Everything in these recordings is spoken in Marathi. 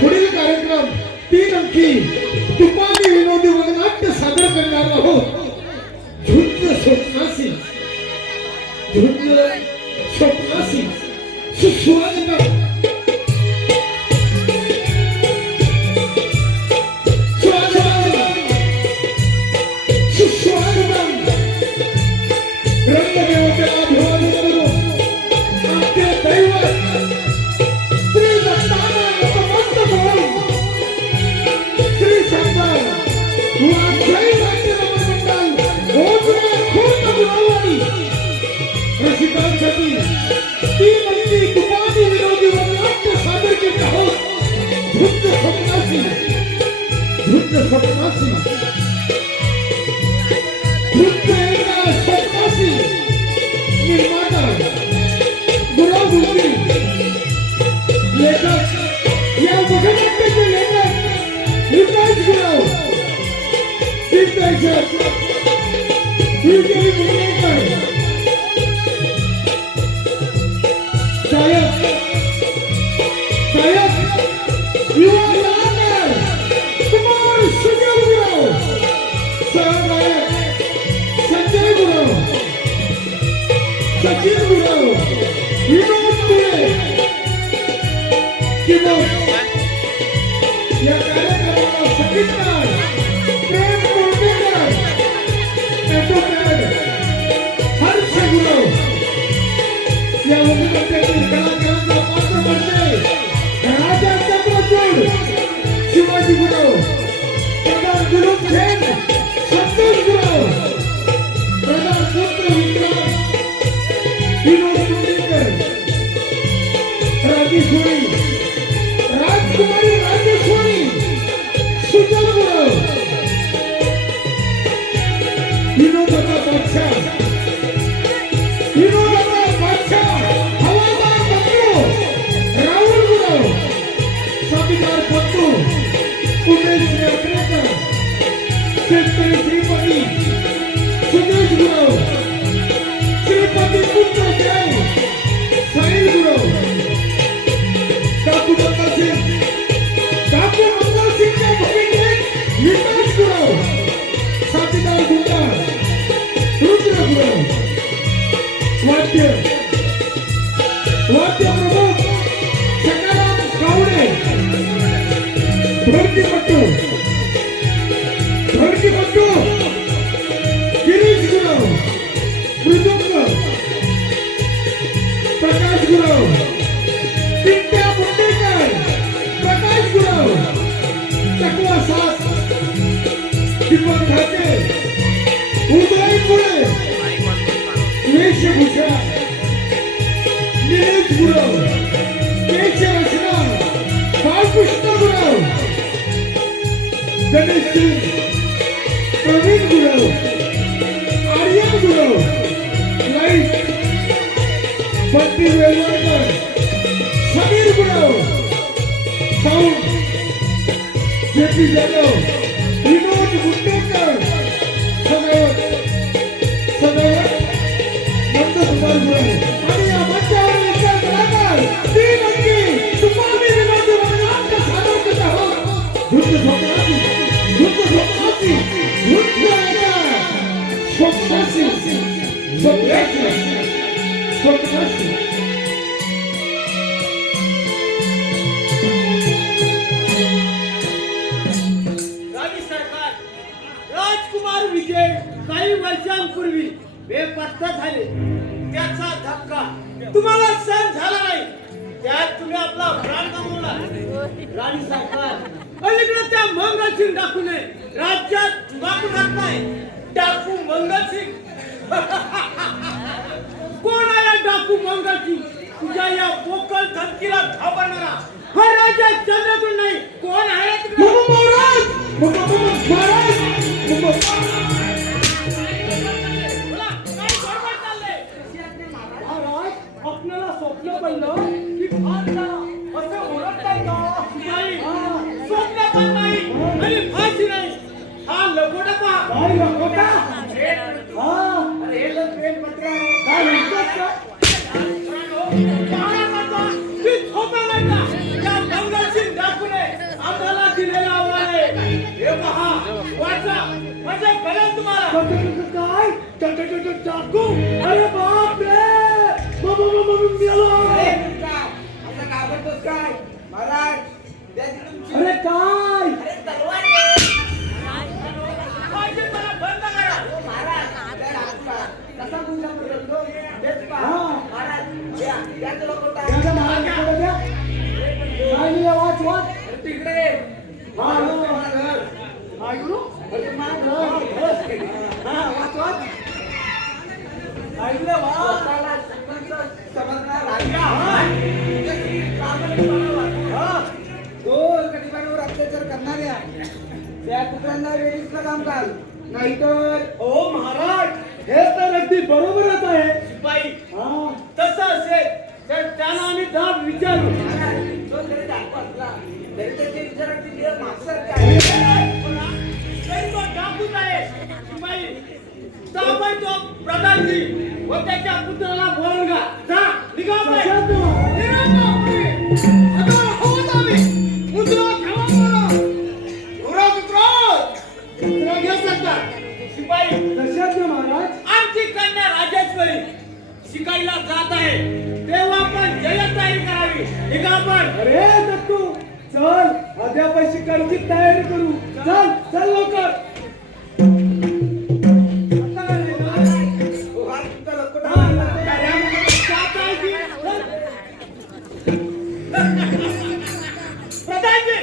पुढील कार्यक्रम 3 अंकी तुपानी विनोदी वगनाट्य सादर करणार आहोत। झुंज स्वप्नासी सुस्वागतम। निर्माता गुलाब लेखक या वगनाट्याचे लेखक विकास गुलाब दिग्दर्शक गायक युवा कलाकार कुमार सुजल गुलाब, सहगायक संजय गुलाब, सचिन गुलाब, विनोद पुरे या कार्यक्रमाला संगीतकार प्रेम कोंडेकर, ॲडव्होकेट हर्ष गुलाब या वगनाट्यातील कलाकारांचा पात्र बनले राजा चंद्रचूड शिवाजी गुलाब, प्रधान दिलीप जैन संतोष गुलाब, प्रधान पुत्र विनोद कोंडेकर, राजेश्वरी राजकुमारी राजेश्वरी सुजल गुलाब, विनोदाचा बादशाह हवादार बंधू राहुल गुलाब, साथीदार बंधू उमेश यात्रेकर, शेतकरी श्रीपती सुदेश गुलाब, श्रीपती पुत्र जय साहिल गुलाब, काकू मंगल सिंहचे भगिनी विकास गुलाब, साथीदार गुंडा रुद्र गुलाब, वाद्य प्रमुख सकाराम गावडे, ढोलकीपट्टू गिरीश गुलाब, मृदुंग प्रकाश गुलाब, पिंट्या मुंडेकर प्रकाश गुलाब, चकवा सास दीपक ठाके, उदय पुरे वेशभूषा निलेश गुलाब, केश रचना बालकृष्ण गुलाब, गणेश सिंग, प्रवीण गुलाब, आर्यन गुलाब, लाईट बंटी वेलवडकर, समीर गुलाब, साऊंड जेपी जाधव, विनोद गुंडेकर, सदावत नंदकुमार गुलाब आणि या मंचावर एकदा कलाकार 3 अंकी तुपानी विनोदी वगनाट्य सादर करत आहोत। झुंज स्वप्नासी राणी सरकार राजकुमार विजय काही वर्षांपूर्वी बेपत्ता झाले, त्याचा धक्का तुम्हाला सहन झाला नाही, त्यात तुम्ही आपला प्राण गमावला। राणी सरकार अलीकडे त्या मंगलसिंग डाकूने राज्यात धुमाकूळ घातलाय। डाकू मंगलसिंग कोण आहे डाकू मंगलसिंग? तुझ्या या पोकळ धमकीला घाबरणारा हा राजा चंद्रचूड नाही, कोण आहे? आपल्याला स्वप्न पडलं की फार असं ओळखताय का? स्वप्न पण नाही आणि फाशी नाही, हा लकोटा पहा। लकोटा हे प्रेमपत्र काय म्हणतात का? मंगलसिंग डाकूने तुम्हाला. काय चाकू? अरे बाप रे मेला. अरे तुमचा आता घाबरतोस काय महाराज त्याची तुमची अरे काय अरे तलवार आहे. पाहिजे मला बंद करा. ओ महाराज त्या डाकूला कसा गुंडा पकडतो तेच पहा. हा. महाराज या त्याचं लोक होता. माझ्या महाराज कडे द्या. काय लिहिलं? वाच वाच. अरे तिकडे हा, हा. माझं घर. ऐकलो? अरे माझं घर. हा, वाच वाच. ऐकलं वाच. स्वतःला श्रीमंत समजणार राजा. तुझ्याशी प्रामाणिकपणा वाटतो. हा. गोर गरिबांवर अत्याचार करणाऱ्या त्या कुत्र्यांना वेळीचं काम कर नाहीतर ओ महाराज हे तर अगदी बरोबरच आहे. शिपाई हा. तसं असेल तर त्यांना आम्ही जाब विचारू. महाराज जो जरी डाकू असला तरी त्याची विचाराची देह मागसारखी आहे. तरी तो डाकूच आहे. शिपाई ताबडतोब प्रधानजी व त्याच्या पुत्राला बोलून घ्या. जा निघा बाहेर. कशात तो? निघा बाहेर. आता होत आम्ही. मुद्रा ठेवा मला. मुद्रा घ्या सरकार. शिपाई कशात ना महाराज? आमची कन्या राजेश्वरी शिकायला जात आहे तेव्हा पण जय्यत तयारी करावी. निघा आपण. अरे दत्तू चल अद्यापाशी शिकायची तयारी करू. चल चल लवकर. आता काय रे? ओ, हा तुमचा लकोटा हा, आणला. प्रधानजी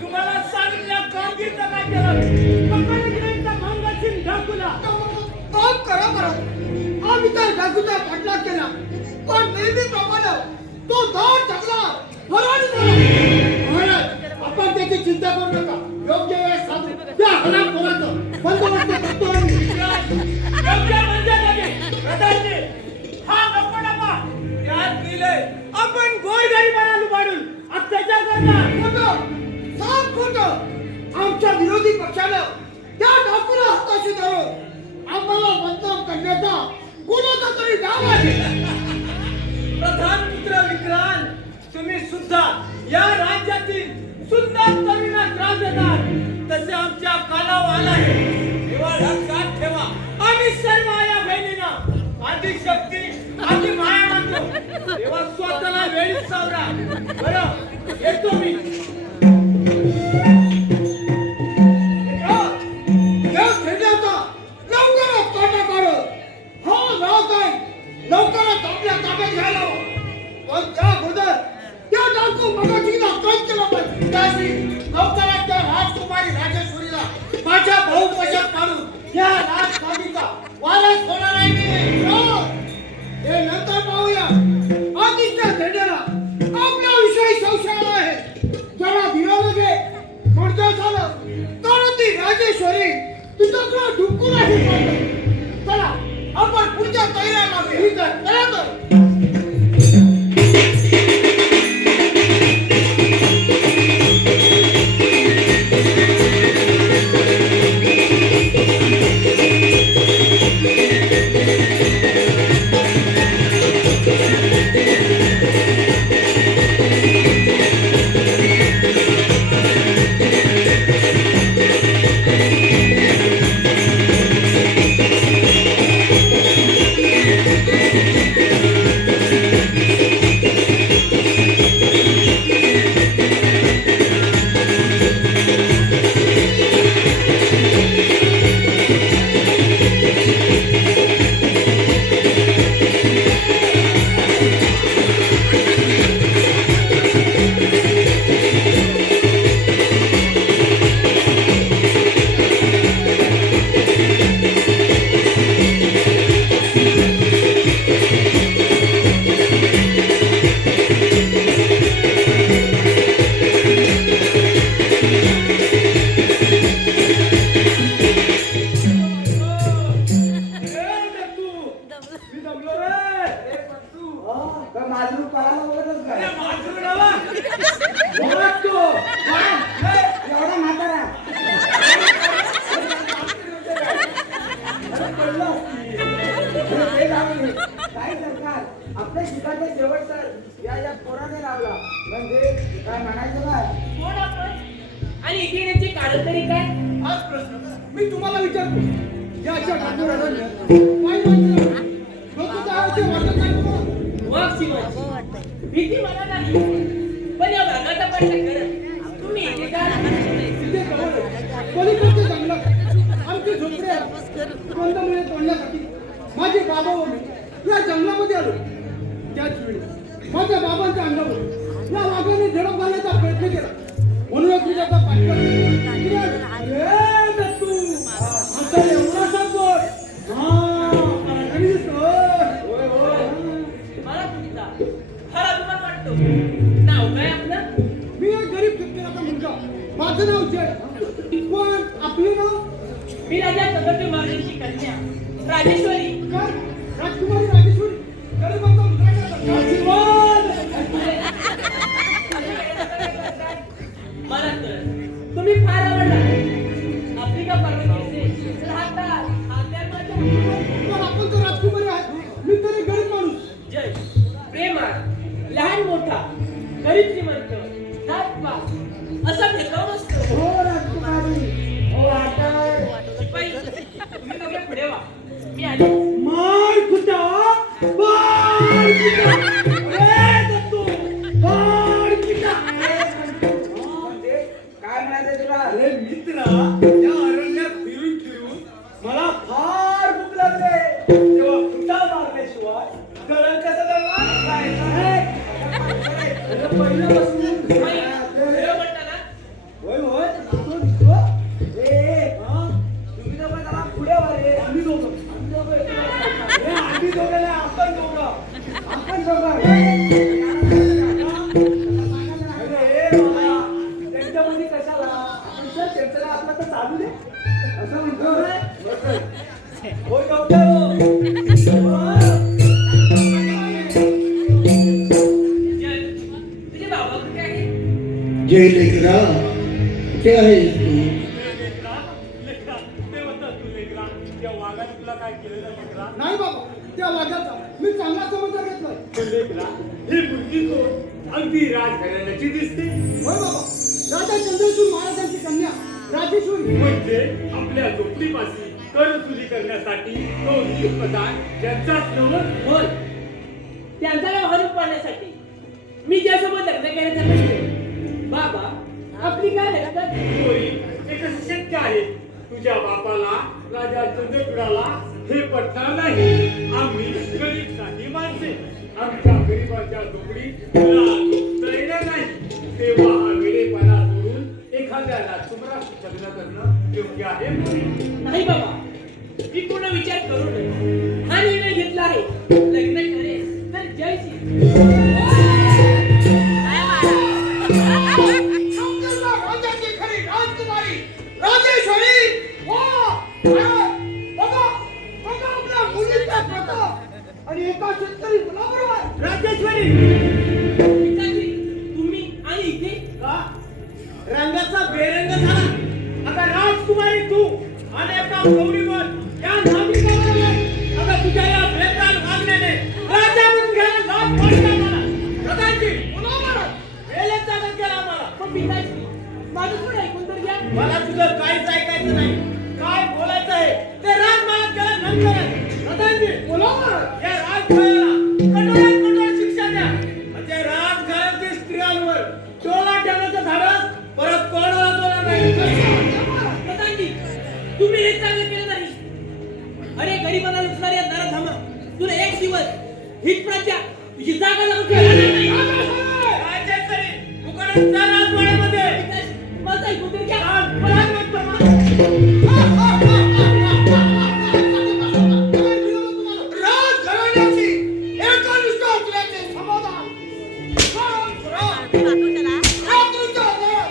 तुम्हाला सांगितल्या कामगिरीचं काय केलं? पकडण्याचा मंगलसिंग डाकूला काम करा बरं. आम्ही त्या डाकूचा पाठलाग केला पण नेहमीप्रमाणे तो धाड टाकला हरारी झाला. महाराज आपण त्याची चिंता करू नका. योग्य वेळेस साधू त्या हल्लाखोराचं बंदोबस्त करतो आम्ही. योग्य म्हणजे लगे. प्रधानजी हा लकोटापा त्यात लिहिलंय आपण गोरगरिबांना लुबाडून अत्याचार करणार. खोटं, साफ खोटं. आमच्या विरोधी पक्षानं त्या डाकूला हाताशी धरून आम्हाला बदनाम करण्याचा कोणाचा तरी डाव आहे. प्रधान पुत्र विक्रांत तुम्ही सुद्धा या राज्यातील सुंदर तरुणीला त्रास देतात तसे आमच्या कानावर आला आहे. तेव्हा लक्षात ठेवा आम्ही सर्व या बहिणींना आधी शक्ती आधी माया मानतो. तेव्हा स्वतःला वेळीच सावरा. बरं येतो मी. या खेळण्याचा लवकरच तोडा काढ. हा नाव काय लवकरच आपल्या ताब्यात घ्यायला हवं. पण त्या अगोदर त्या डाकू मगाशीला कैद केला पाहिजे. त्याशी लवकरात त्या राजकुमारी राजेश्वरीला माझ्या भाऊ वशात पाडून या राजधानीचा वारस होणार आहे मी. हो, हे नंतर पाहूया. आधीच त्या खेळण्याला आपल्याविषयी संशय आहे. जरा धीरानं घे. कोणत्या झालं तर ती राजेश्वरी तुझ्याकडे ढुकून आहे. चला आपण पुढच्या तयारीला लागूया. ठीक आहे. चला तर. म्हणजे काय म्हणायचं काय आणि इथे येण्याचे कारण तरी काय? हाच प्रश्न मी तुम्हाला विचारतो या अशा ठाकूर राजांनी काय वाटलं? लोकं जायचे वाटत नाही तुम्हाला? वाघ शिवाजी भीती मला नाही पण या भागाचा पट्टा करत तुम्ही इथे का तिथे जवळ आहे. पलीकडचे जंगलात आमचे झोपडे आहेत. कंदमुळे तोडण्यासाठी माझे बाबा व मी या जंगलामध्ये आलो. त्याच वेळी माझ्या बाबांच्या अंगावर या वाघाने झडप घालण्याचा प्रयत्न केला. म्हणूनच मी त्याचा पाठलाग केला. ए दत्तू आता एवढा सांगतोय होय होय. मला तुमचा फार अभिमान वाटतो नाव काय आपलं मी एक गरीब शेतकऱ्याचा मुलगा. माझं नाव जय. पण आपले नाव मी राजा सदस्य महाराजांची कन्या राजेश्वरी काय? राजकुमारी राजेश्वरी. गरीबाचा मुलगा का? आशीर्वाद मला तर तुम्ही फार आवडला आफ्रिका पर्वत राहतात खात्यामध्ये पण आपण तर राजकुमारी आहे. मी तर एक गरीब माणूस. जय प्रेमात लहान मोठा गरीब श्रीमंत जात पात असा भेदभाव नसतो हो राजकुमारी हो आता शिपाई तुम्ही दोघे पुढे वा मी आले मार कुठा मार कुठा ए दत्तू मार कुठा म्हणजे काय म्हणायचं तुला? अरे मित्रा या अरण्यात फिरून फिरून मला फार भूक लागले तेव्हा कुठा मारल्याशिवाय गळण कसं करणार अरे पहिल्यापासून शिपाई खरं म्हणता ना होय होय तो दिसतो तुम्ही दोघं जरा पुढे वा रे. आम्ही दोघं हे आम्ही दोघं नाही, आपण दोघं आपण दोघं. अरे बाबा त्यांच्यामध्ये कशाला आमच्या त्यांचं आपलं तर चालू दे असं म्हणतो होय डॉक्टर जय तुझे बाबा कुठे आहे जय लेकरा कुठे आहेस तू? नाही बाबा त्या वाघाचा मी चांगला समजून घेतलाय. ही मुलगी कोण अगदी राजघराण्याची दिसते होय बाबा. राजा चंद्रशूर महाराजांची कन्या राजेश्वरी. म्हणजे आपल्या झोपडीपाशी करचुली करण्यासाठी तो पदार्थ त्यांचाच नवल होय त्यांचा व्यवहार पाहण्यासाठी मी ज्यासोबत लग्न करायचं नसतो बाबा आपली काय हरकत होई हे कसं शक्य आहे तुझ्या बापाला राजा चंद्रपुराला हे पटणार नाही आम्ही गरीब साधी माणसे आमच्या गरीबाच्या झोपडी तुला नाही तेव्हा हा वेडेपणा सोडून एखाद्या राजकुमाराशी लग्न करणं योग्य आहे नाही बाबा मी पूर्ण विचार करू नये हा निर्णय घेतला आहे लग्न करेल तर जयशी समजून जा, राजाची खरी राजकुमारी राजेश्वरी. हो. बघा बघा आपल्या मुलीचा प्रताप आणि एका शेतकरी मुलाबरोबर राजेश्वरी पिताजी तुम्ही आणि इथे का रंगाचा बेरंग झाला आता राजकुमारी तू आणि एका गौरीवर या नाविकाबरोबर आता तुझ्या या भेदभाव वागण्याने राजा म्हणून घ्यायला लाज वाटते मला प्रधानजी मुलाबरोबर. वेळेचा दंग केला मला पण पिताजी माझं थोडं ऐकून तर घ्या मला तुझं काहीच ऐकायचं नाही काय बोलायचं आहे ते राजमार्ग केला नंतर प्रधानजी मुलाबरोबर. या राजघराला कठोरात कठोर शिक्षा द्या म्हणजे राजघरातील स्त्रियांवर टोला ठेवण्याचं धाडस परत कोणाला तोला नाही प्रधानजी तुम्ही हे चांगलं केलं नाही अरे गरीबाला लुटणाऱ्या नराधमा तुला एक दिवस हीच प्रजा तुझी जागा लागून ठेवणार नाही राजेश्वरी तू कडे जा राजवाड्यामध्ये पिताजी, माझं ऐकून तर घ्या राजवाड्यात राजघराण्याची एकनिष्ठ असल्याचे समाधान. रात्रीच्या अंधारात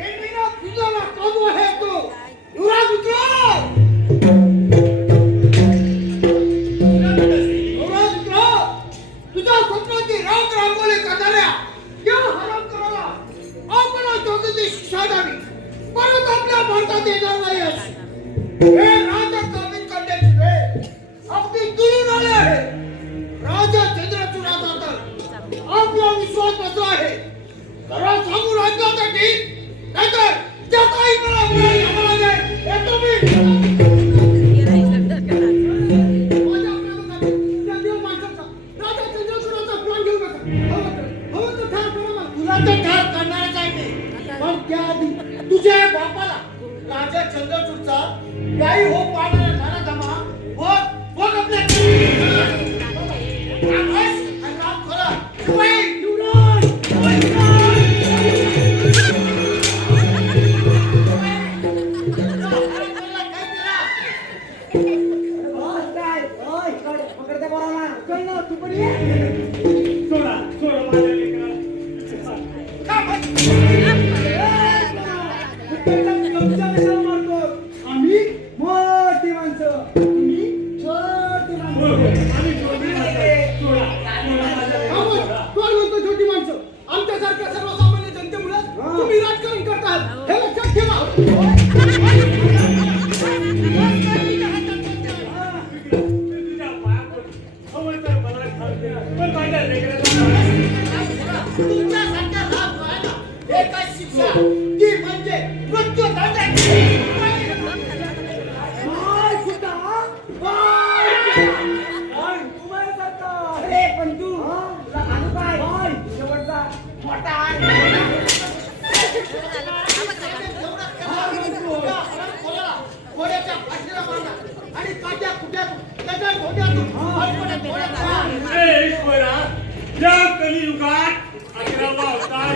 हेंडीला फिरलेला काबू आहे तो युवराज उतरा. युवराज उतरा. तुझ्या स्वप्नाची रांग रांगोळी करणाऱ्या या हरामखोराला आपल्या चौकीची शिक्षा द्यावी. परत आपल्या भारतात येणार नाही अशी. हे राजा कमीत करण्याची वेळ अगदी दुरून आले आहे. राजा चंद्रचूडाचा तर आपला विश्वास बसला आहे. जरा सांगून ऐकला तर ठीक नाहीतर त्या काही मला मिळेल आम्हाला नाही. हे तुम्ही चंद्रचूडचा याही हो पाडणाऱ्या नाना जमा बघ आपल्या काम खरा शिवाई पकडते बरोबर चल ना तू पण ये सोडा सोडा माझ्या लेकराला. आम्ही मोठी माणसं तुम्ही छोटी होय, होय. माणसं आम्ही छोटी माणसं. सोडा सोडा माझ्या लेकराला, सोडा. कोण म्हणतो छोटी माणसं आमच्यासारख्या सर्वसामान्य जनतेमुळे तुम्ही राजकारण करतात हे लक्षात ठेवा तुझ्या पाया पडतो. हवं तर मला खाऊ दे. पण माझ्या लेकराला तुमच्यासारख्या लहान मुलांना एकच शिक्षा ती म्हणजे मृत्यूदंडाची. अरे पण तू तुला खाणू काय शेवटचा मोठा घोड्याच्या फाशीला बांधा आणि काट्या कुट्यात त्याच्या घोड्यातून फडफडत घोड्यात घाल. हे ईश्वरा, या कलियुगात 11वा अवतार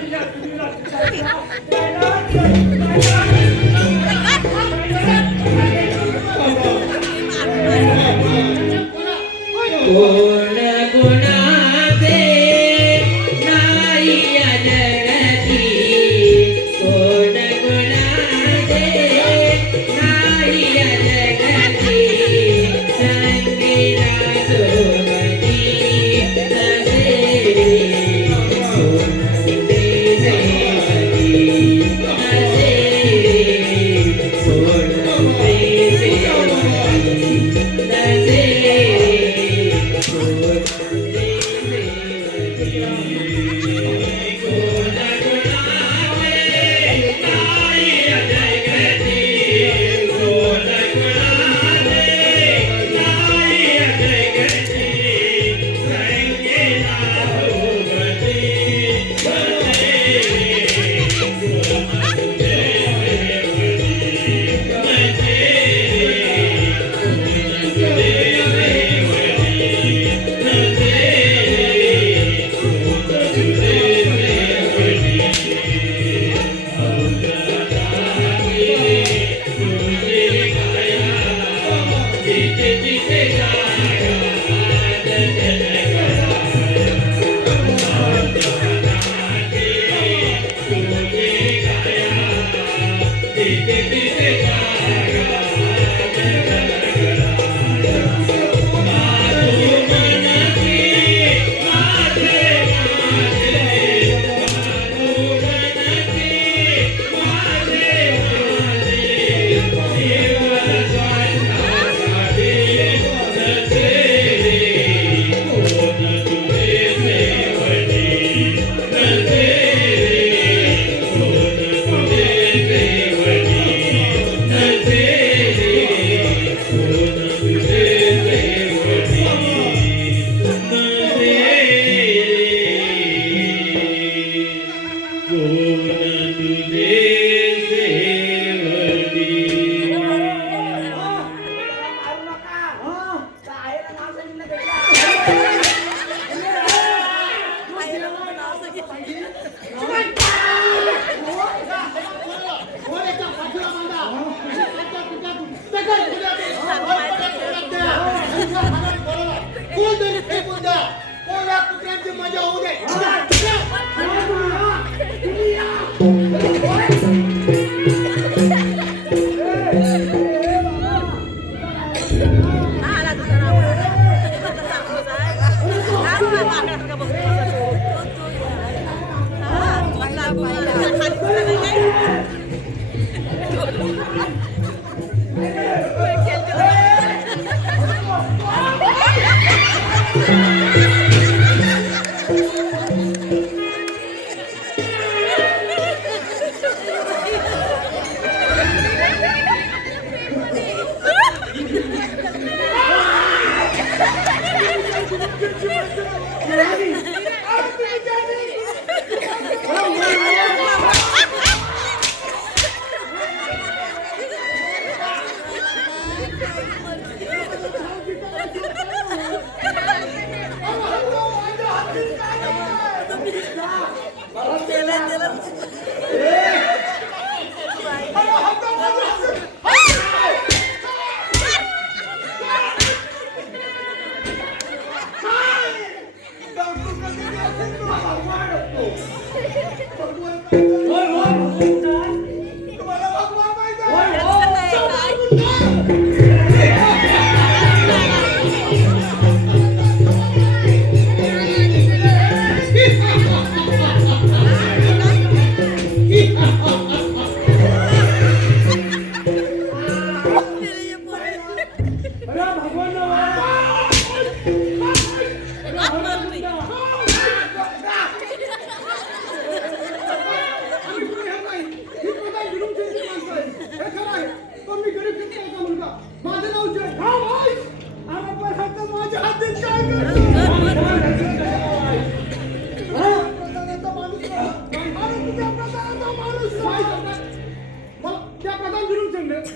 तुझ्या तुझीला कोण गुणाचे नाही अजगती कोण गुणाचे नाही अजगती संगीला सोबती नसे कोण तुझे सेवती नसे कोण तुझे सेवती नसे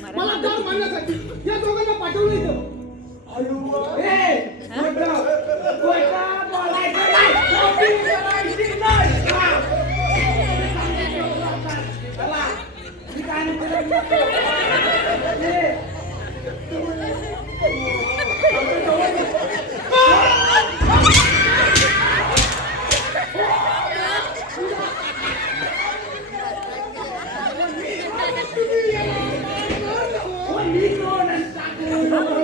मला दार मारण्यासाठी या दोघांना पाठवलं इथं. ए, गोटा, गोटा, बोलायचं नाही, शॉपिंग करायची नाही. चला, मी काय नाही करत. ए, मी कोण आणि टाकू?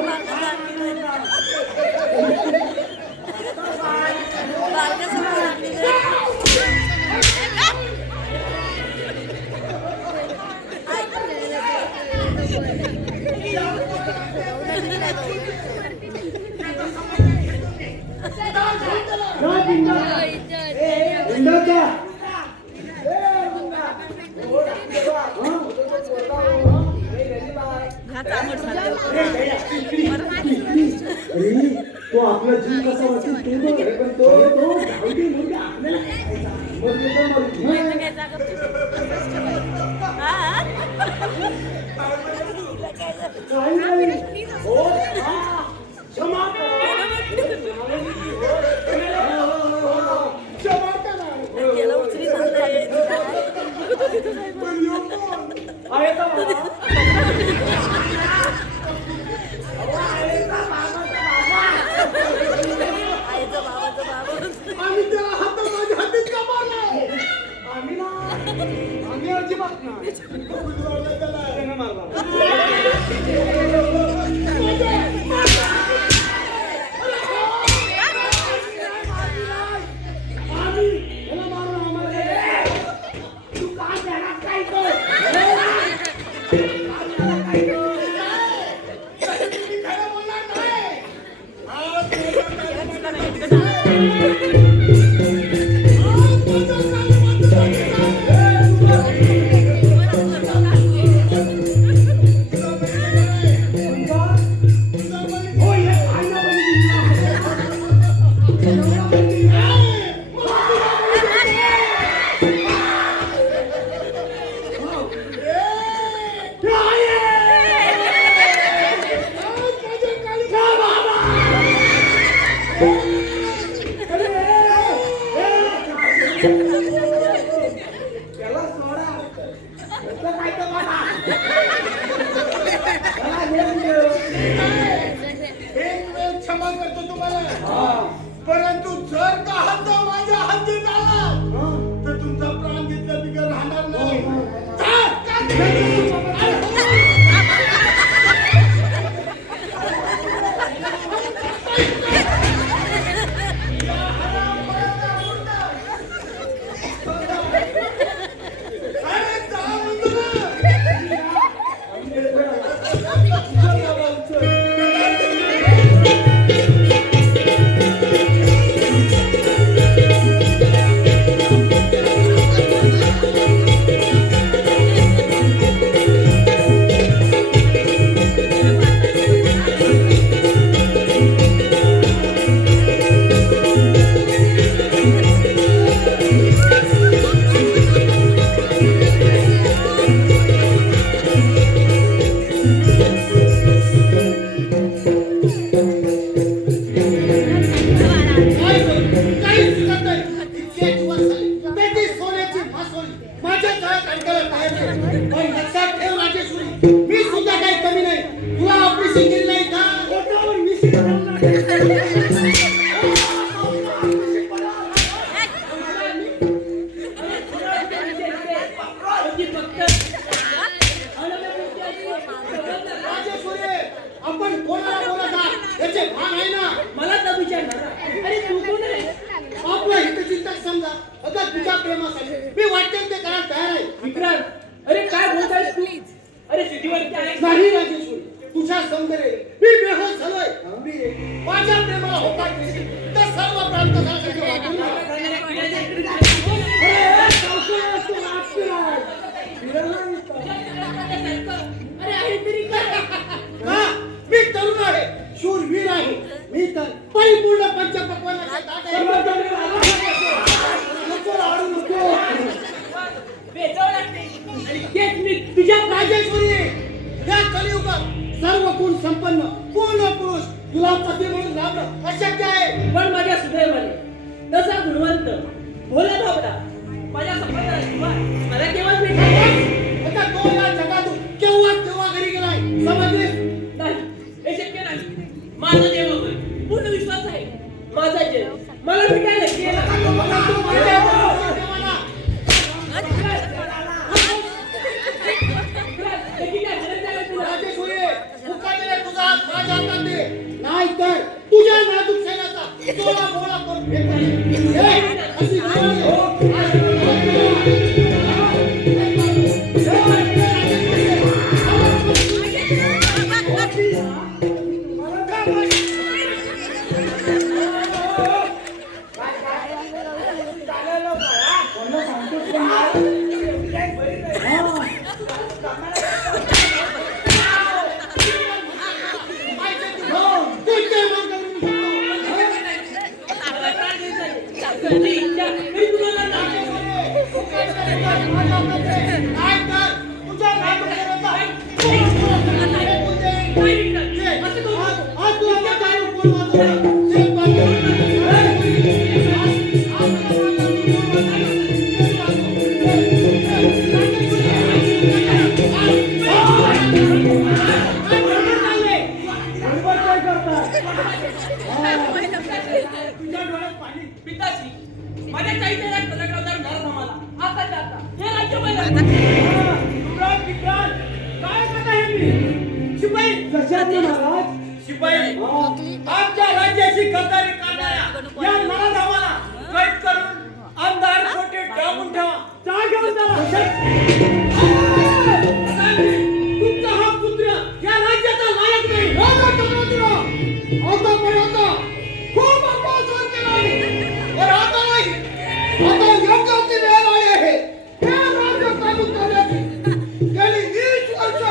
तो आपला जीव कसा वाचेल ते बघ. पण तो धावती मुलगा आपल्याला काय खायचा? मग ते तर मग काही नाही. हो, हा. क्षमा करा. क्षमा करा. आहे का बाबा? आणि त्याला हातात माझ्या हातीत का मारलं? आम्ही ना आम्ही अजिबात नाही. त्यानं मार बाबा. त्याला सोडा. त्याचं काय तर बघा. त्याला हे दिलं. एक वेळ क्षमा करतो तुम्हाला, परंतु जर का हात माझ्या हातीत आला तर तुमचा प्राण घेतला बिगर राहणार नाही. जा, जा, अरे जा म्हणतो ना. काही सुचत नाही. इतके दिवस झाले ते सोन्याची मासोळी माझ्या तळ्यात अडकायला तयार नाही. पण लक्षात ठेव राजेश्वरी, मी सुद्धा काही कमी नाही. तुला ऑपरेशन केलं नाही का? पोटावर मिशी राजेश्वरी, आपण कोणाला बोलत आहात याचे भान आहे ना? मला तर विचारणार. अरे तू कोण आहे? आपलं हितचिंतक समजा. अगं तुझ्या प्रेमासाठी मी वाटेल ते करायला तयार आहे. विक्रांत, अरे काय बोलतायस तू? अरे सिटीवरती आहेस? नाही राजेश्वरी, तुझ्या सौंदर्य मी बेहोश झालोय. माझ्या प्रेमाला होकार दिली तर सर्व प्रांतासाठी वाटून का? मी तरुण आहे, शूरवीर आहे. मी तर परिपूर्ण पंचपक्वानाचा ताट आहे. नको लाडू, नको. बेजाव लागते. आणि तेच मी तुझ्या राजेश्वरी, या सर्व गुण संपन्न पूर्ण पुरुष तुला पती म्हणून लाभणं अशक्य आहे. पण माझ्या सुदैवाने तसा गुणवंत भोला बाबडा माझ्या संबंधाशिवाय मला केव्हाच भेटला आता तो या जगातून केव्हा घरी गेलाय समजलीस? नाही. हे शक्य नाही. माझा देवावर पूर्ण विश्वास आहे. माझा देव मला भेटायला गेला. राजेश्वरी, मुकाट्याने तुझा हात माझ्या हातात दे. नाहीतर तुझ्या नाजूक शरीराचा डोळा मोळा करून फेकणार. हे, अशी जवळ ये. पिताश्री, माझ्या चाईच्या कलाकारांना नर समाला आता जाता हे राज्य मला युवराज विक्रांत, काय करता हे मी? शिपाई कशाचे महाराज? शिपाई आमच्या राज्याची गद्दारी करणाऱ्या या नराधामाला कैद करून अंधार कोठे डांबून ठेवा. जा घेऊन चला. तुमचा हा पुत्र या राज्याचा लायक नाही. आतापर्यंत खूप अपमान केला आहे. पण आता नाही. आता योग्य ती वेळ आली आहे. हे राज्य काबूत करण्याची. गेली 20 वर्ष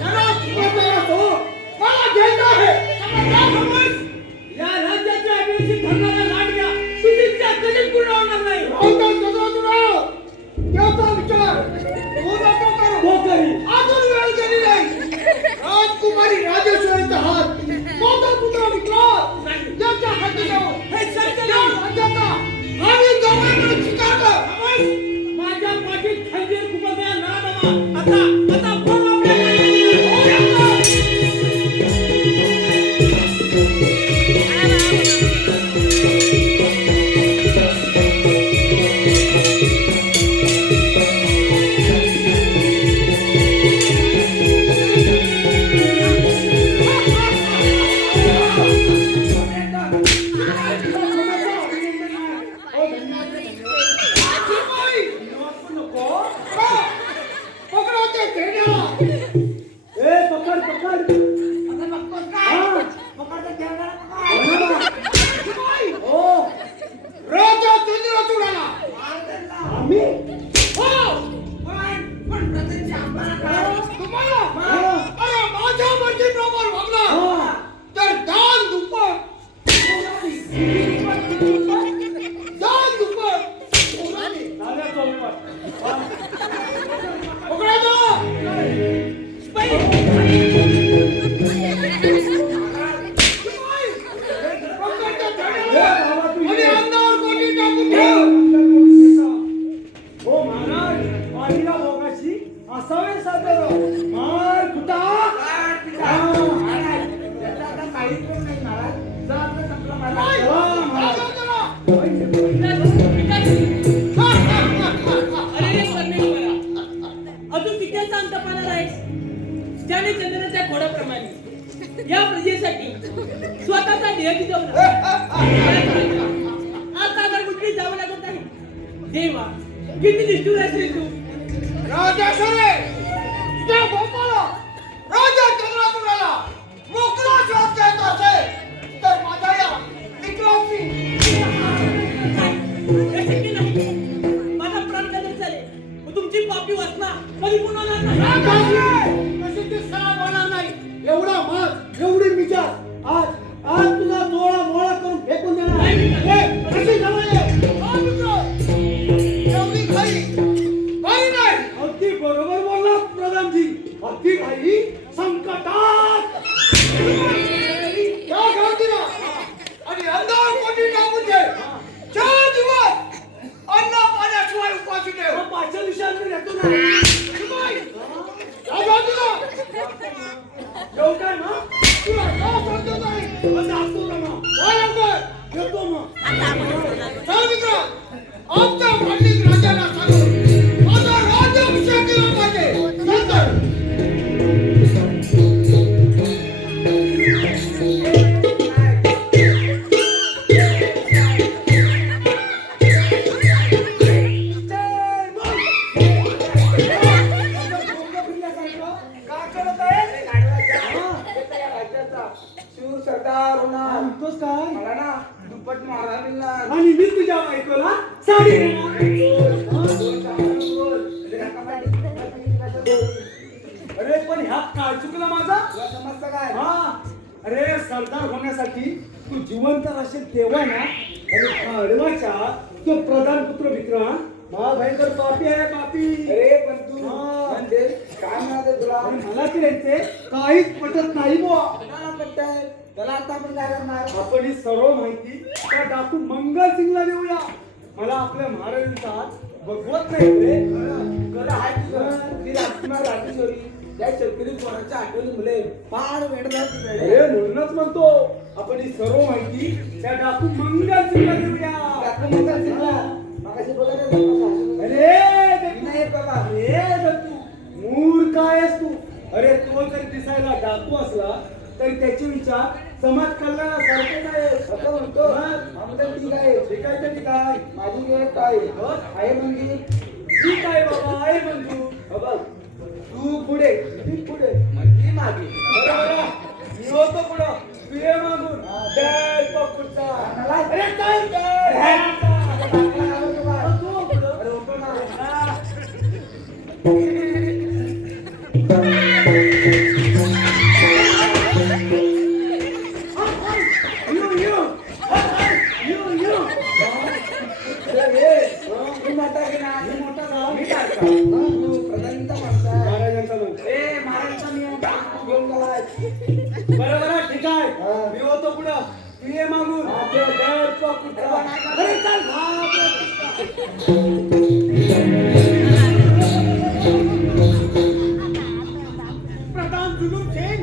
घरात बसलेला मला घ्यायचा आहे. या राज्याच्या अभिवृद्धी ठरणाऱ्या लाडक्या सुधीच्या कधीच पूर्ण होणार नाही. त्याचा विचार तू नको करू. अजून वेळ गेली नाही. राजकुमारी राजेश्वरीचा हात माझा पुत्र विक्रांत याच्या हाती जाऊ. हे सत्य या नाही. राज्याचा आम्ही जवळ स्वीकार कर. माझ्या पाठीत खंजीर खुपसणाऱ्या नराधमा आता कोण आपल्याला पकडा ते खेळण्याला. राजा चंद्रचूडाला. तुम्हाला अरे माझ्या मर्जीप्रमाणे वागला तर दान दुप्पट. दान दुप्पट. पकडा तो. आणि अंगावर कोणी टाकून ठेव. हो महाराज, आईला भोगाशी असावे सादर मार कुठा अजून किती सांगता पाहणार आहेस? ज्याने चंद्राच्या घोडाप्रमाणे या प्रजेसाठी स्वतःचा देह दिला आता तर कुठे जावं लागत आहे. देवा, किती निष्ठुर असेल तू. राजेश्वरी, त्या भोपाला राजा चंद्रचूडाला मोकळा श्वास देत असेल तर माझ्या या विक्रांती हे शक्य नाही. माझा प्राण कधी चालेल व तुमची पापी वासना कधी पुन्हा कशी ती सरा बोलणार नाही. एवढा मास एवढी विचार आज तुझा डोळा मोळा करून फेकून देणार. कशी जवळ एवढी घाई नाही. अगदी बरोबर बोलला प्रधानजी. अगदी काही संकटात राजा तुला येऊ काय मग? तुला का सांगतो नाही असं असतो का मग? काय अंबर येतो मग. चल मित्र आमच्या पंडित राजाला सांगू माझा राज्याभिषेक केला पाहिजे नंतर शिव सरदार होणार म्हणतोस काय? मला ना दुप्पट मारा मिळणार आणि मी तुझ्या बायकोला साडी देणार. अरे पण ह्यात काय चुकला माझा? समजतं काय हा अरे सरदार होण्यासाठी तू जिवंत असेल तेव्हा ना आणि खडवाच्या तो प्रधान पुत्र विक्रम महाभयंकर पापी आहे पापी. अरे पण तू हा. म्हणजे काय म्हणाले तुला आणि मला की राहायचे काहीच पटत नाही बुवा. कुणाला पटतंय त्याला आता आपण काय करणार आपण ही सर्व माहिती त्या डाकू मंगल सिंगला देऊया. मला आपल्या महाराजांचा बघवत नाही रे. खरं आहे तुझं. ती राजकुमार राजेश्वरी त्या शेतकरी पोराच्या आठवणी मुले फार वेडदार अरे म्हणूनच म्हणतो आपण ही सर्व माहिती त्या डाकू मंगल सिंगला देऊया. मागाशी बोलत आहे अरे दत्तू. नाही बाबा अरे दत्तू, मूर्ख आहेस तू. अरे तो जर दिसायला डाकू असला तर त्याचे विचार समाज कल्याणासारखे नाही. असं म्हणतो आमचं ठीक आहे ठीक आहे तर ठीक आहे. माझी वेळ काय आहे म्हणजे ठीक आहे बाबा आहे मंजू. बाबा तू पुढे मी पुढे मी मागे बरोबर. मी होतो पुढं तू ये मागून. जय पकडता. अरे चल जय. तू पुढं. अरे होतो ना मी मोठा की नाही मी मोठा का मी काय का तू प्रधानचा माणूस आहे महाराजांचा म्हणतो. ए महाराजचा नियम तू घेऊन गेलाय बरोबर ठीक आहे. मी होतो पुढं तू ये मागून. जय पकडता. अरे चल प्रधान जुलूम सेन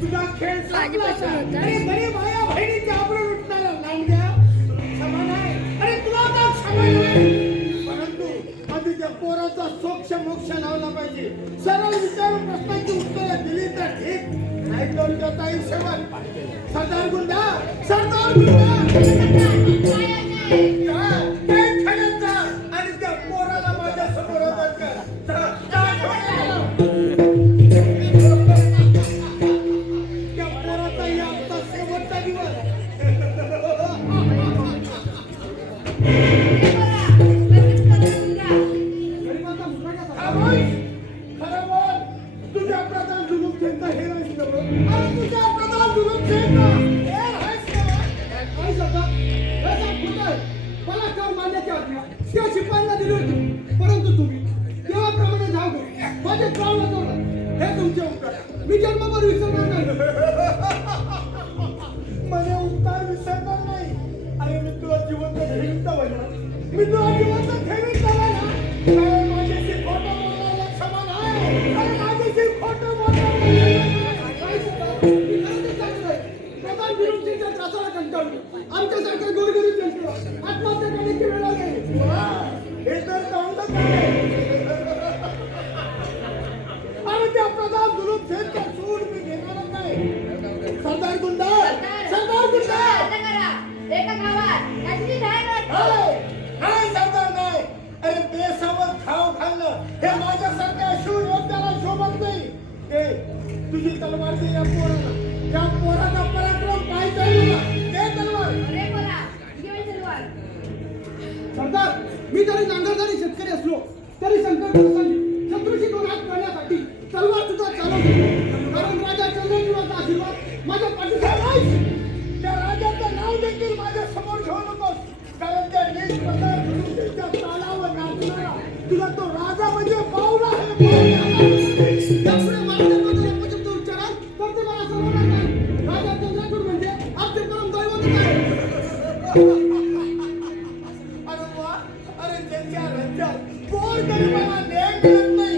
तुझा खेळ संपला का? अरे गरीब आया बहिणीचे आबरू लुटणारा लांडग्या समान आहे. अरे तुला तर समान आहे. परंतु आधी त्या पोराचा सोक्ष मोक्ष लावला पाहिजे. सरळ विचारून प्रश्नांची उत्तरं दिली तर ठीक नाही तर त्याचा आयुष्यभर सरदार गुंडा सरदार गुंडा काय ठरवता? आणि त्या पोराला माझ्या समोर हजर कर. त्या पोराचा या आमचा शेवटचा दिवस. खरं बोल. तुझ्या प्रधान जुलूम सेनचा हे आहेस ना बघ. अरे तुझ्या प्रधान जुलूम सेनचा हे आहेस ना बघ. काय शब्द? हे सब खोटं आहे. मला कर मारण्याची आज्ञा त्या शिपायांना दिली होती. परंतु तुम्ही देवाप्रमाणे धावलो. माझे प्राण वाचवले. हे तुमचे उपकार. मी जन्मभर विसरणार नाही. मला उत्तर विसरणार नाही. अरे मी तुला जिवंत ठेवीन तवय ना. मी तुला जिवंत ठेवीन तवय ना. अरे माझ्याशी खोटं बोलणाऱ्या समान आहे. अरे माझ्याशी खोटं बोलणाऱ्या काय शब्द? मी खरं ते सांगत आहे. प्रधान विरोधीच्या त्रासाला कंटाळलो. आमच्यासारख्या गोरगरीब जनतेला आत्महत्या करण्याची वेळ आली. वा, हे तर चांगलंच आहे. अरे त्या प्रधान जुलूम सेनचा सूड मी घेणारच नाही. सरदार गुंडा सरदार गुंडा एका गावात काहीतरी नाही नाही सरदार नाही. अरे बेसावत खाऊ खाल्लं हे माझ्यासारख्या शूर योद्ध्याला शोभत नाही. ते तुझी तलवार दे या पोराला. त्या पोराचा पराक्रम पाहायचा मला. दे तलवार. अरे बोला घेऊन तलवार. सरदार मी जरी नांगरधारी शेतकरी असलो तरी संकट शत्रूची दोन हात करण्यासाठी तलवार सुद्धा चालवतो. कारण राजा चंद्रजीवाचा आशीर्वाद माझ्या पाठीशी आहे. त्या राजाचं नाव देखील माझ्या समोर घेऊ नकोस. कारण त्या नीच प्रकार जुलूमच्या तालावर नाचणारा तुला तो राजा म्हणजे पावला आहे पावला. यापुढे महाराजांबद्दल अपशब्द उच्चाराल तर ते मला सर्वनाश आहे. राजा चंद्रचूड म्हणजे आपले परम दैवतच आहे. अरे वा. अरे ज्यांच्या राज्यात गोर गरिबांना न्याय मिळत नाही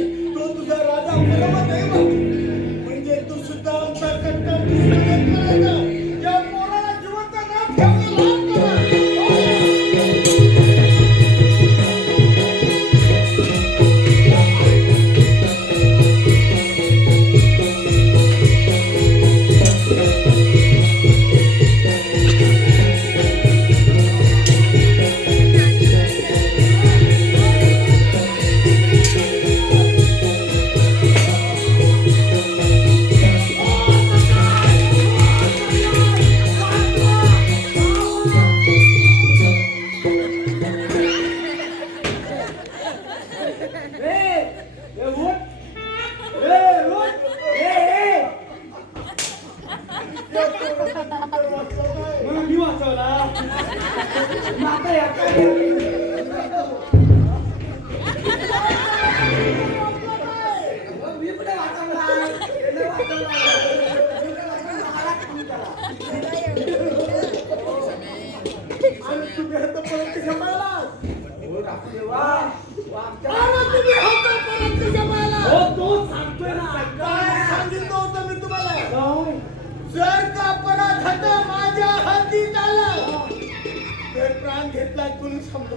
घेतलाय पोलीस समजा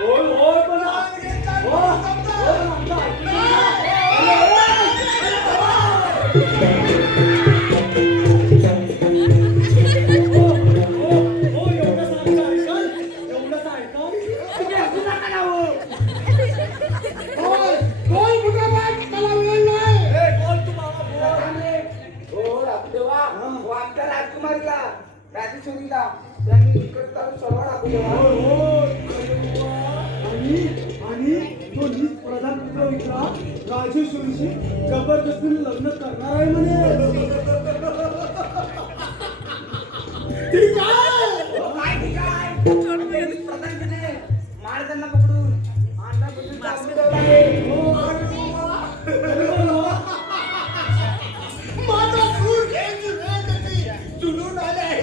होय पण राजकुमारीला राजेश्वरीला त्यांनी तिकडे जाऊन सर्व दाखवलं. आणि तो नीच प्रधान पुत्र विक्रा राजेश्वरीशी जबरदस्तीने लग्न करणार आहे म्हणे. ठीक आहे काय ठीक आहे? प्रधानजीने महाराजांना पकडून अंडापासून जाऊन ठेवलं आहे. माझा सूर घ्यायची वेळ कशी जुळून आले आहे.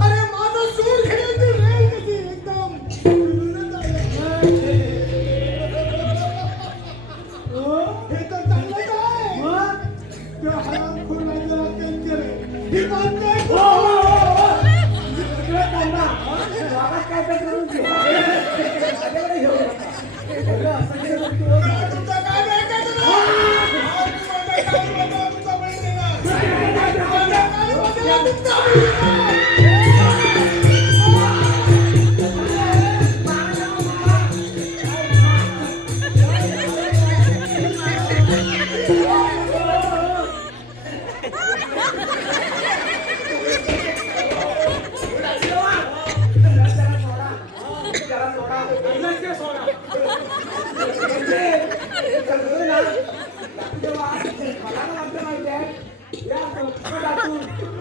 अरे माझा सूर घ्यायची वेळ कशी एकदम जुळूनच आले. हे तर चांगलंच आहे. त्या हरामखोर राजाला त्यांचे ही बात नाही. तुमचं काय भेटायचं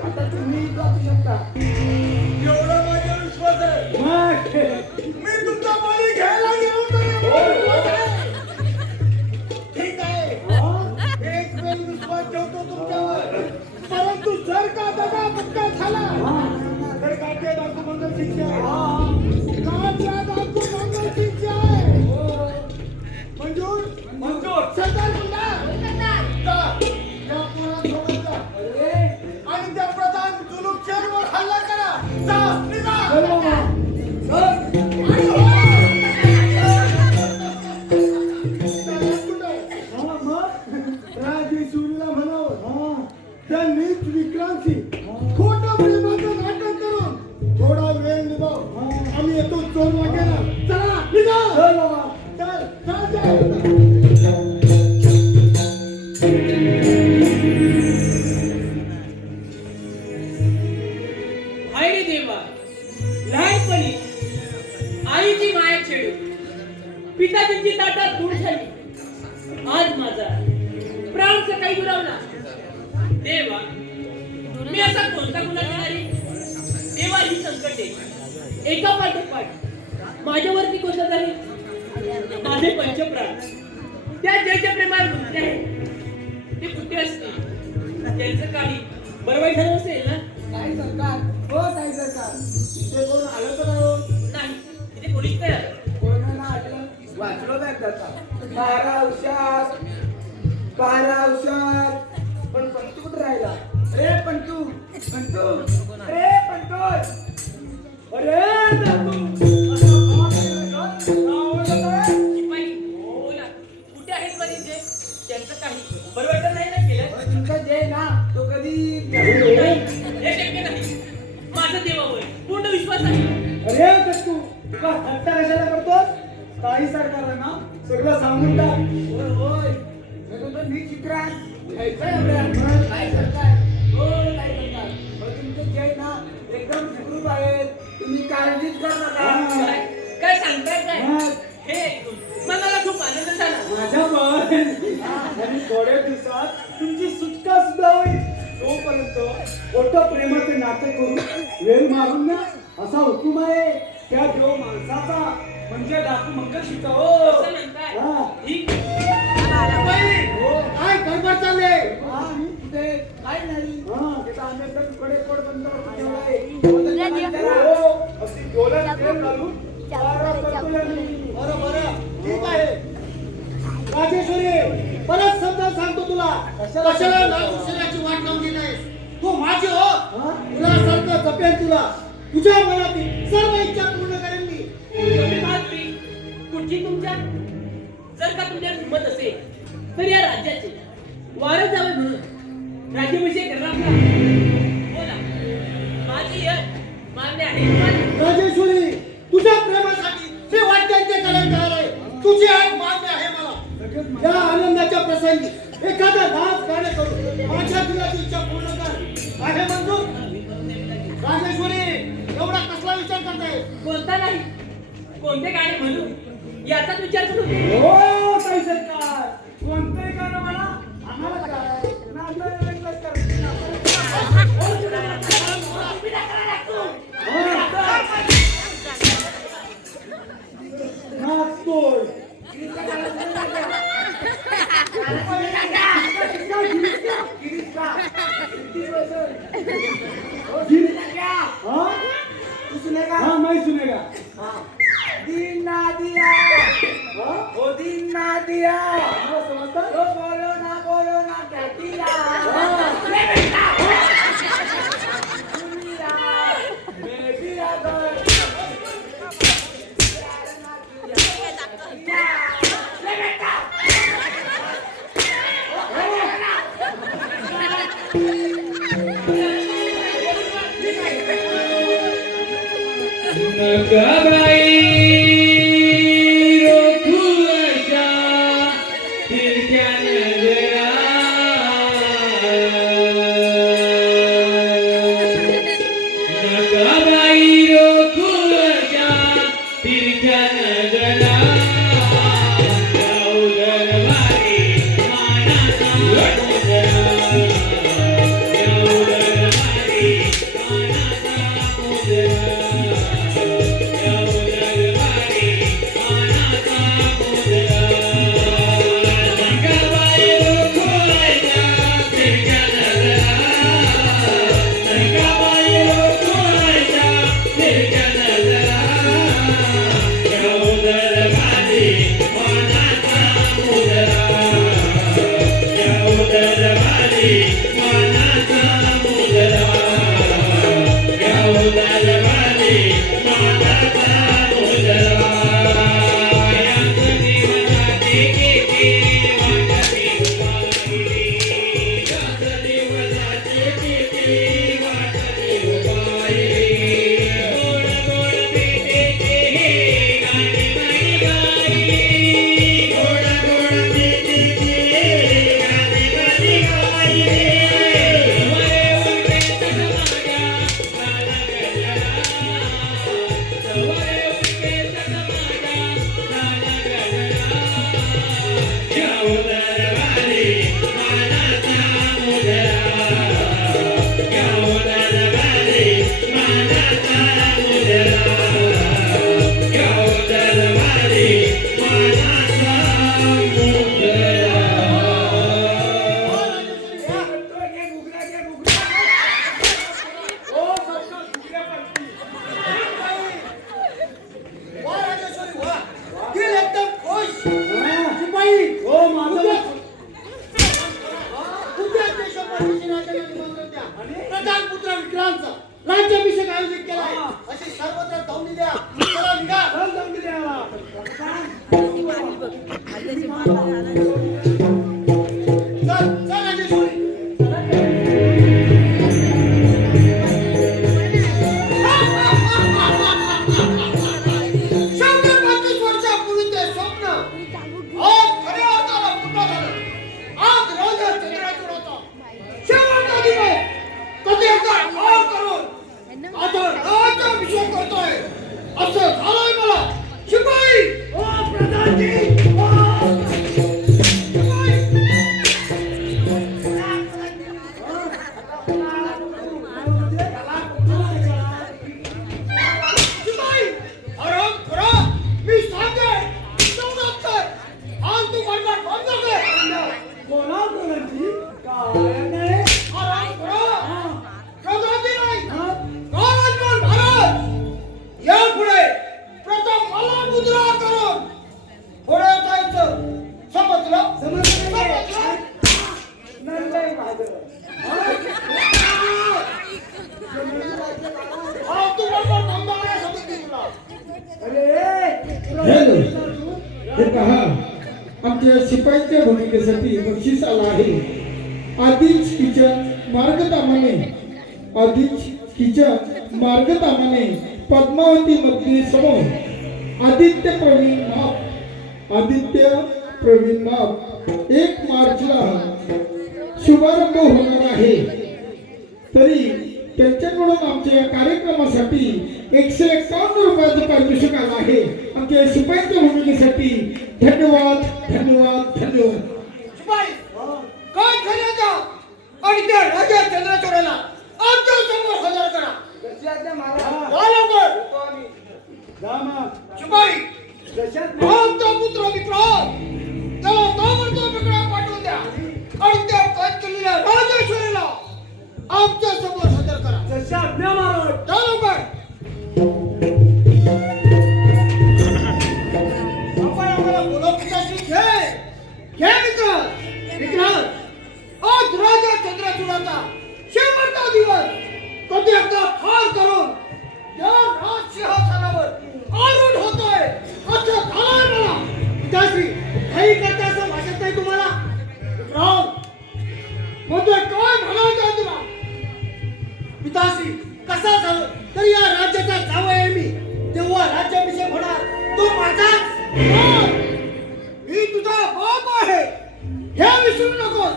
आता तुम्ही जाऊ शकता. एवढा माझा विश्वास आहे. मी तुमचा बळी घ्यायला गेलो ठीक आहे. एक वेळ विश्वास ठेवतो तुमच्यावर, परंतु जर का दगा पक्का झाला तर काटे दाखवू मंगल शिक्षा आहे. काट्या दाखवू मंगल शिक्षा आहे. मंजूर सरदार गुंडा जा. या पोरासोबत जा. आणि त्या प्रधान जुलूमशेरवर हल्ला करा. जा निघा. राजेश्वरीला म्हणावं त्या नीच विक्रांती खोटं प्रेमाचं नाटक करून थोडा वेळ निभाव. आम्ही येतो चोर वाटेला. चला निघा. चल चल चल. हाय रे देवा, लहानपणी आईची माया छेडू पिताजींची ताटात दूर झाली. आज माझा प्राण सकाळी गुरावला. देवा, मी असा कोणता गुन्हा केला? देवा, ही संकटे एका पाठोपाठ माझ्यावरती कोसत आहे. माझे पंचप्राण त्या ज्याच्या प्रेमाला गुंतले आहे ते कुठे असतील? त्यांचं काही बरं वाईट झालं असेल ना? काय सरकार? हो काय सरकार? ते कोण आलं तर नाही हो? नाही, तिथे पोलीस नाही आले. कोणाला आलं? वाचलो नाही त्याचा. 12 औषध पण पंतू कुठं राहिला? रे पंतू, पंतू, रे पंतू. अरे शिपाई, बोला, कुठे आहेत बरे जे? त्यांचं काही बरं वाईट नाही ना केलं? तुमचा जय ना तो कधी हे शक्य नाही. माझा देवावर पूर्ण विश्वास आहे. अरे दत्तू, तुका हट्टा कशाला करतोस? काही सरकार ना सगळं सांगून टाक. होय होय मी चित्रा घ्यायचंय आपल्या. काय सरकार? हो काय सरकार? तुमचं जय ना एकदम सुखरूप आहे. तुम्ही काळजीच करू नका. काय सांगताय काय? हे ऐकून मनाला खूप आनंद झाला. माझ्या पण आणि थोड्या दिवसात तुमची सुटका सुद्धा होईल. तोपर्यंत खोटं प्रेमाचे नाटक करून वेळ मारून ना असा हुकूम आहे त्या देव माणसाचा, म्हणजे डाकू मंगल शिका. असं म्हणताय? हो ठीक. काय गडबड चालले? कुठे काय नाही. हा. आम्ही कडे कोड बंद ठेवलाय. अशी डोळ्यात तेल घालून पारा करतोय आम्ही. बरं ठीक आहे. राजेश्वरी परत समजा सांगतो तुला, कशाला नागुशेराची वाट लावली नाही. तू माझी हो. तुला सारखं जपेल तुला. तुझ्या मनातील सर्व इच्छा पूर्ण करेन मी. तुमची तुमच्या जर का तुमच्या हिंमत असेल तर या राज्याचे वारस जावे म्हणून राज्याभिषेक करणार का? बोला, माझी यश मान्य आहे तुम्हाला? राजेश्वरी, तुझ्या प्रेमासाठी मी वाट्यांचे कलंक आहे. तुझी आग मान्य आहे मला. या आनंदाच्या प्रसंगी एखादा नाच गाणं करून माझ्या दिलाची इच्छा पूर्ण कर. आहे मंजूर? राजेश्वरी, एवढा कसला विचार करताय? बोलता नाही, कोणते गाणे म्हणू याचाच विचार करत होते. हो ताई सरकार, कोणतंही गाणं म्हणा, आम्हाला काय नाचायलाच करायचं. नाचतोय. हाँ? हाँ, मैं सुनेगा. दिन ना दिया, वो दिन ना दिया, हाँ, समझता? तो बोलो ना क्या किया. मैं भी आ गया. प्रधान पुत्र विक्रांतचा राज्याभिषेक आयोजित केलाय. अशी सर्वत्र धावणी द्या. चला निघा. चल धावणी द्यायला. चल राजेश्वरी. शंभर 25 वर्षापूर्वीचे स्वप्न आज खऱ्या अर्थानं पूर्ण झालं. आज राजा चंद्राचूर होता. शेवटचा दिवस कधीचा हार करून आता राज्याभिषेक करतोय असं झालंय मला. शिपाई, ओ प्रधानजी, शिपाई, आराम करा. मी सांगते तेवढंच कर. आज तू बडबड बंद कर. बोला प्रधानजी, काय नाही. आराम करा. प्रधानजी नाही, महाराज महाराज. यापुढे प्रथम मला मुद्रा करून पुढे जायचं. समजलं? समजलं? नाही माझं. तू बडबड बंद करायला सांगितली तुला. अरे हॅलो. शिपाईच्या भूमिकेसाठी बक्षीस आला आहे. आदिच किचन मार्गतामाने पद्मावती मध्ये समोर आदित्य प्रवीण माप 1 मार्चला शुभारंभ होणार आहे. तरी त्यांच्याकडून आमच्या या कार्यक्रमासाठी 151 रुपयाचं पारितोषिक आलं आहे. आमच्या शिपाईच्या भूमिकेसाठी धन्यवाद धन्यवाद धन्यवाद. शिपाई काय झालं आणि त्या राजा चंद्रचूडाला आमच्या समोर हजर करा. दशरथच्या महाराज वा लवकर. शिपाई दशरथ आमचा पुत्र विक्रम त्याला ताबडतोब इकडे पाठवून द्या आणि त्या कैकलेल्या राजेश्वरीला आमच्या समोर हजर करा. दशरथ महाराज जा लवकर. आपण आम्हाला बोलवण्याची घे विक्रम. आज राजा चंद्रचूडाचा शेवटचा दिवस कधी एकदा फार करून या राजसिंहासनावर आरूढ होतोय असं झालंय मला. पिताश्री काही करता असं वाटत नाही तुम्हाला? विक्रम म्हणजे काय म्हणायचं आहे तुला? पिताश्री कसा झालं तरी या राज्याचा जावई आहे मी. तेव्हा राज्याभिषेक होणार तो माझाच. मी तुझा बाप आहे हे विसरू नकोस.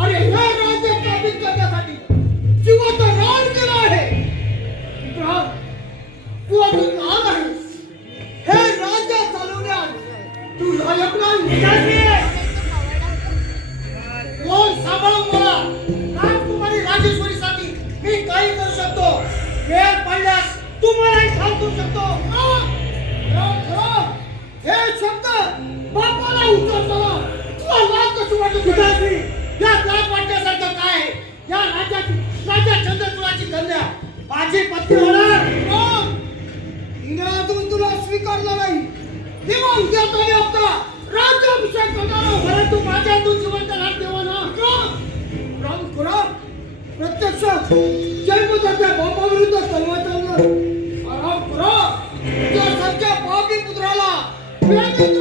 अरे या राज्य स्थापित करण्यासाठी जीवाचा रान केला आहे. विक्रम तू अजून लहान आहेस. हे राज्य चालवण्यात तू लायक नाही. कोण सांभाळून मला राजकुमारी राजेश्वरीसाठी मी काही करू शकतो. वेळ पडल्यास तुम्हालाही ठार करू शकतो. हे शब्द बापाला उचलताना तुला लाज कशी वाटत होती? या लाज वाटण्यासारखं काय आहे? या राजा चंद्रचूडाची कन्या माझी पत्नी होणार. हिने अजून तुला स्वीकारलं नाही. तेव्हा उद्या तरी आपला राज्याभिषेक करणार. परंतु माझ्या हातून जिवंत राज देवा ना. प्रत्यक्ष जन्मदात्या बापाविरुद्ध तलवार चालणार. आराम करा. तुझ्यासारख्या पापी पुत्राला वेदीत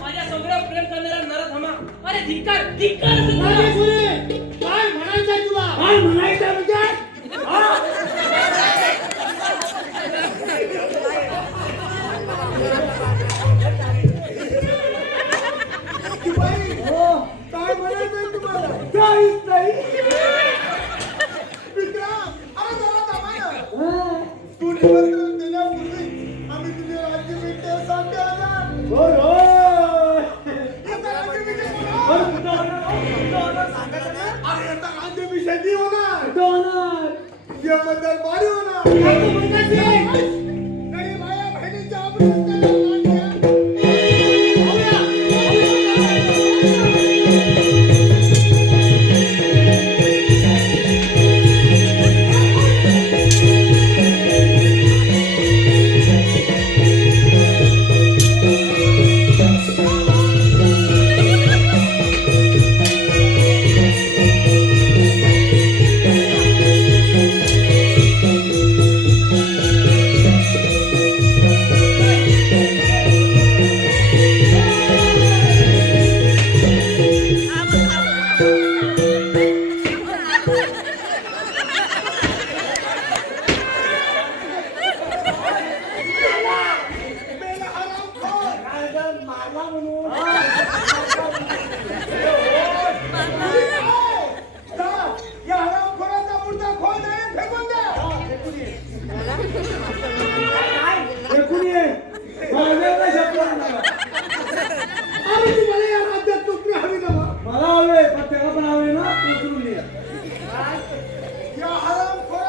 माझ्या सगळं प्रेम करणारा नराधमा. अरे धिक्कार धिक्कार असं काय? राजेश्वरी काय म्हणायचंय तुला? काय म्हणायचंय म्हणजे? काय म्हणायचंय तुम्हाला? काहीच नाही. विक्रम अरे जरा थांबा ना. तू निमंत्रण देण्यापूर्वी आम्ही तुझे राज्य भेटते सांगते ना. आता राज्याभिषेक अरे आता राज्याभिषेक नाही होणार. जेवणदार भारी होणार. काही बाया बहिणीच्या अभिनंदनाला मान द्या. मला हवे पण त्याला पण हवे ना. या हरामखोराचा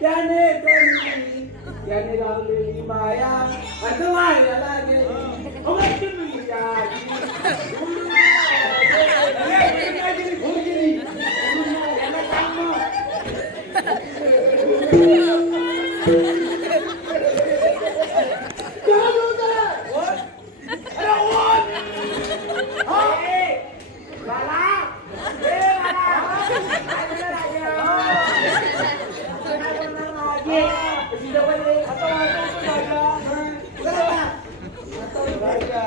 त्याने धरली, त्याने लावलेली माया आता माया लागे अवश्य मी याची. भूल गेली. याला सांग मग. काय बोलतोय? अरे ओठ! हा? लाला! ए लाला! काय झालं राजा? काय बोलणार राजे? कशी जवळ ये? आता वाजवतो राजा. चला. आता राजा.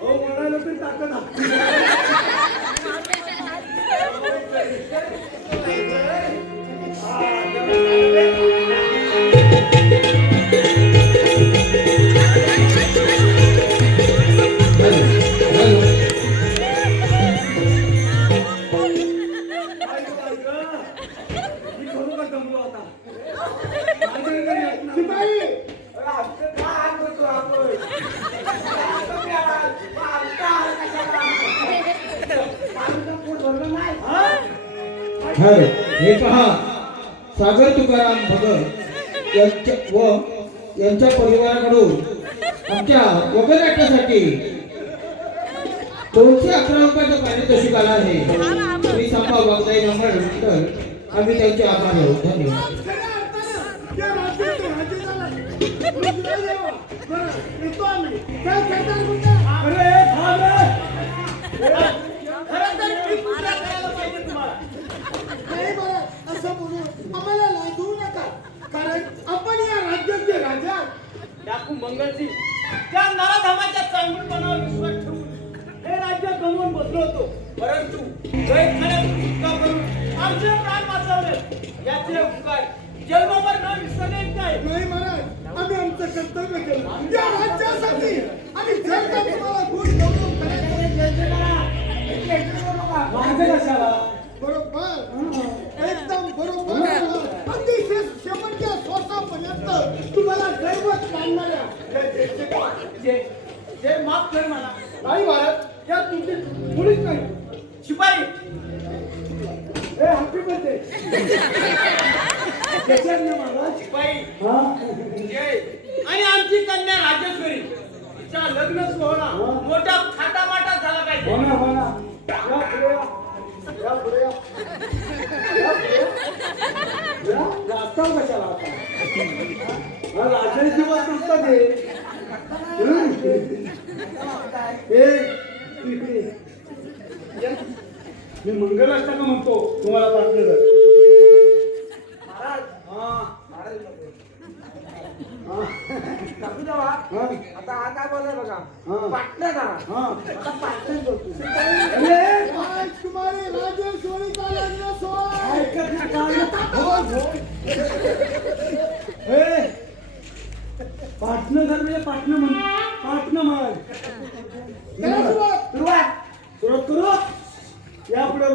हो म्हणायला तरी ताकद आहे. मी खरोखर दमलो आता. माझ्या घरी येत नाही. शिपाई अरे आमचं काय हाल करतो आपण? आता काय हाल? आमचा हाल कशाला? आमचं पोट भरलं नाही. हे पहा सागर तुकाराम भगत यांच्या परिवाराकडून आमच्या वगनाट्यासाठी 211 रुपयाचं पारितोषिक आलं आहे. श्री संपा वागदाई नंतर आम्ही त्यांचे आभार आहोत. धन्यवाद. त्या राज्याचे राजे झाला. बरं, येतो आम्ही. काय करणार म्हणता? अरे थांब रे. खरं तर मी पूजा करायला पाहिजे तुम्हाला. नाही बरं, असं बोलू आम्हाला लाजवू नका. कारण आपण या राज्याचे राजा. डाकू मंगळसिंग त्या नराधमाच्या चांगुलपणावर विश्वास ठेवून हे राज्य गमवून बसलो होतो. परंतु गैरखाण्यातून सुटका करून आमचे प्राण वाचवले. याचे उपकार जन्मभर न विसरणे इतके आहे. नाही महाराज, आम्ही आमचं कर्तव्य केलं या राज्यासाठी. आणि जर का तुम्हाला गुण गौरव करायचं माझं कशाला? बरोबर, एकदम बरोबर. अतिशय शेवटच्या श्वासापर्यंत तुम्हाला दैवत मानणाऱ्या या देशाचे जे माफ कर मला. नाही महाराज, या तुमची मुलीच नाही. शिपाई ए हॅपी बर्थडे. त्याच्यात ना महाराज. शिपाई हा जय आणि आमची कन्या राजेश्वरी तिचा लग्न सोहळा मोठा थाटामाटात झाला हो पाहिजे. ना हो ना. या पुढे या. या पुढे या. या पुढे या. या जास्त कशाला आता? हा राजाचे दिवस नसतात हे. मी मंगल अष्टक म्हणतो तुम्हाला पाठलेलं. महाराज हा महाराज हा टाकू द्यावा. हा. आता हा काय बोललाय बघा. हा. पाटणं करा. हा. आता पाटण बोलतो. राजकुमारी राजेश्वरीचा लग्न सोहळा. ऐकत नाही का? हे पाटणं घर म्हणजे पाटणं म्हण. पाटणं म्हण. करा सुरुवात. सुरुवात. सुरुवात करू. या पुढे